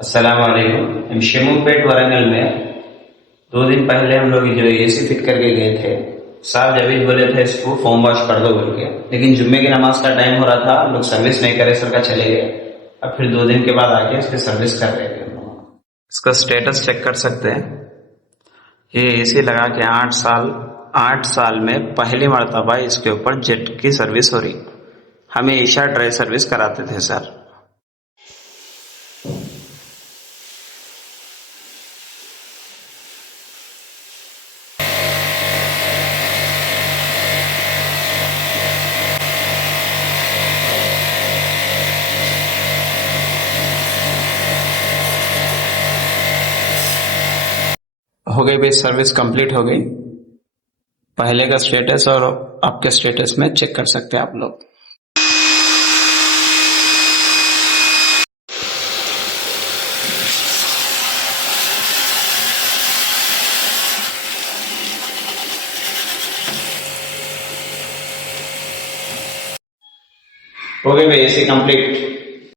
अस्सलाम वालेकुम। शिमूपेट वरंगल में 2 दिन पहले हम लोग जो एसी फिट करके गए थे। साहब जब भी बोले थे इसको फोम वॉश कर दो बोल के, लेकिन जुम्मे की नमाज का टाइम हो रहा था, हम लोग सर्विस नहीं करे सर का चले गए। अब फिर 2 दिन के बाद आके इसकी सर्विस कर रहे थे। इसका स्टेटस चेक कर सकते हैं। ये एसी लगा के 8 साल में पहली मर्तबा इसके ऊपर जेट की सर्विस हो रही। हमेशा ड्राई सर्विस कराते थे सर। हो गई भाई, सर्विस कंप्लीट हो गई। पहले का स्टेटस और आपके स्टेटस में चेक कर सकते हैं आप लोग। हो गई भाई एसी कंप्लीट।